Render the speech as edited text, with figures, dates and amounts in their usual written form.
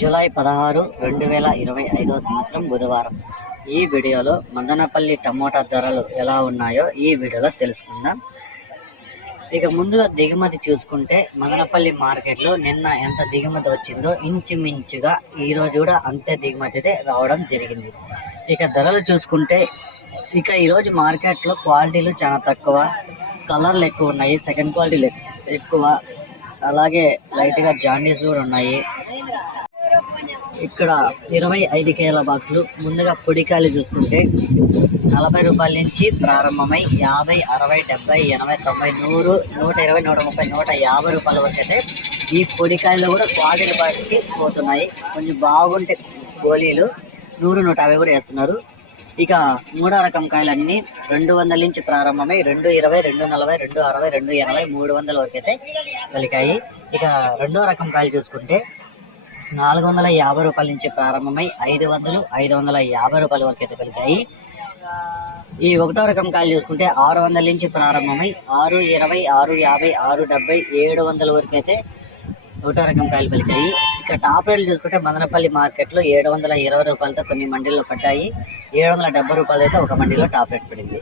July 16, 2025 సంవత్సరం బుధవారం. ఈ వీడియోలో మదనపల్లి టమోటా ధరలు ఎలా ఉన్నాయో ఈ వీడియోలో తెలుసుకుందాం. ఇక ముందుగా దిగుమతి చూసుకుంటే మదనపల్లి మార్కెట్లో నిన్న ఎంత దిగుమతి వచ్చిందో ఇంచుమించుగా ఈరోజు కూడా అంతే దిగుమతి అయితే రావడం జరిగింది. ఇక ధరలు చూసుకుంటే ఈరోజు మార్కెట్లో క్వాలిటీలు చాలా తక్కువ, కలర్లు ఎక్కువ ఉన్నాయి, సెకండ్ క్వాలిటీలు ఎక్కువ, అలాగే లైట్గా జాండీస్ కూడా ఉన్నాయి. ఇక్కడ 25 కేల బాక్సులు. ముందుగా పొడికాయలు చూసుకుంటే 40 రూపాయల నుంచి ప్రారంభమై 50, 60, 70, 80, 90, 100, 120, 130, 150 రూపాయల వరకు అయితే ఈ పొడికాయలు కూడా క్వాలిటీని బట్టి పోతున్నాయి. కొంచెం బాగుంటే గోళీలు 100, 150 కూడా వేస్తున్నారు. ఇక మూడో రకం కాయలన్నీ 200 నుంచి ప్రారంభమై 220, 240, 260, 280, 300 వరకు అయితే పలికాయి. ఇక రెండో రకం కాయలు చూసుకుంటే 450 రూపాయల నుంచి ప్రారంభమై 500, 550 రూపాయల వరకు అయితే పలికాయి. ఈ ఒకటో రకం కాయలు చూసుకుంటే 600 నుంచి ప్రారంభమై 620, 650, 670, 700 వరకు అయితే ఒకటో రకం కాయలు పలికాయి. ఇక టాప్ రేట్లు చూసుకుంటే మదనపల్లి మార్కెట్లో 720 రూపాయలతో కొన్ని మండీల్లో పడ్డాయి, 770 రూపాయలు అయితే ఒక మండీలో టాప్ రేట్ పడింది.